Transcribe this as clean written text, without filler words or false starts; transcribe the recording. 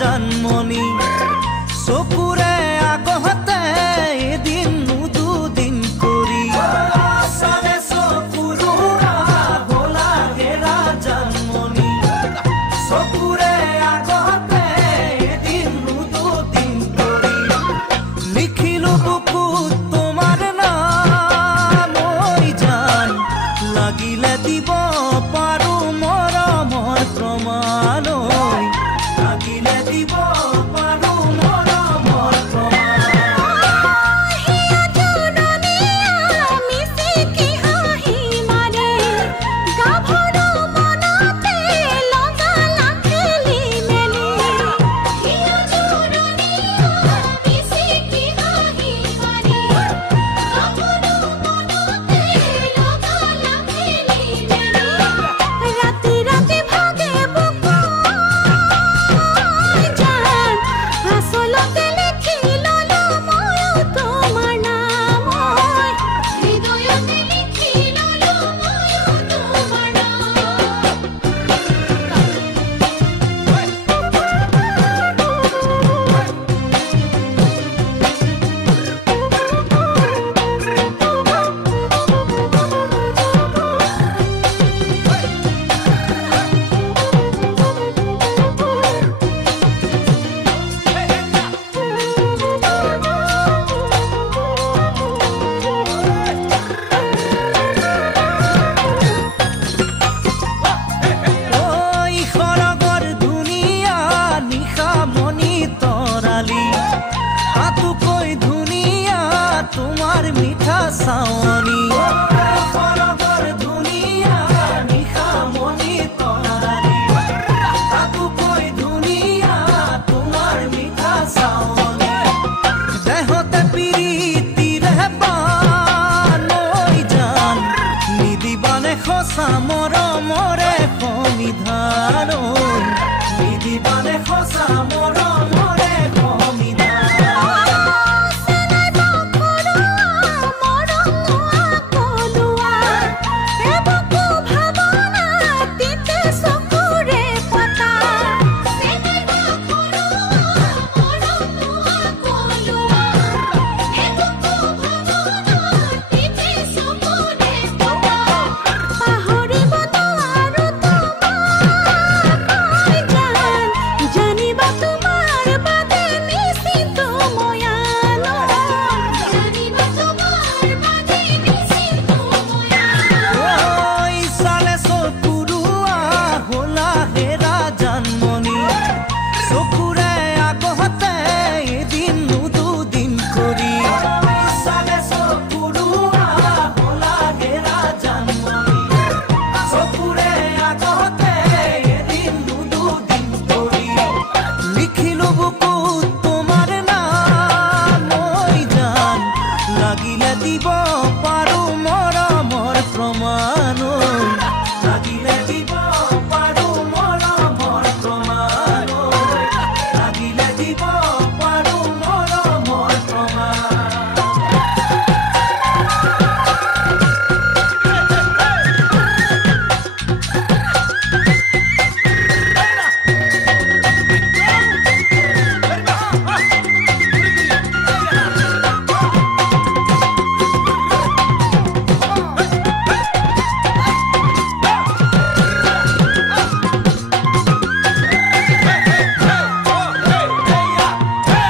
জন্মনি চকুৰে আগতে এদিন দুদিন কৰি চালে চকুৰো হলা হেৰা জন্মনি চকুৰে আগতে এদিন দুদিন কৰি লিখিলো বুকুত তোমাৰ নাম জান লাগিলে দিব পাৰো মৰমৰ প্ৰমাণ লাগিলে দিব পাৰো মৰমৰ প্ৰমাণ হিয়া জননীয়া মিছিকি হাঁহি মাৰে গাভৰু মনতে লগালা খেলি মেলি হিয়া জননীয়া মিছিকি হাঁহি মাৰে গাভৰু মনতে লগালা খেলি মেলি ৰাতি ৰাতি ভাগে বুকু আসলতে লিখি ললো ময়ো তোমাৰ নাম হৃদয়তে লিখি ললো ময়ো তোমাৰ তোমাৰ মিঠা চাৱনি খৰগৰ ধুনীয়া নিশা মনি তৰালি তাতোকৈ ধুনীয়া তোমাৰ মিঠা চাৱনি দেহতে প্ৰীতিৰে বানৈ জান নিদিবানে সঁচা মৰমৰে সমিধান নিদিবানে সঁচা মৰমৰে লাগিলে দিব পাৰো মৰমৰ প্ৰমাণ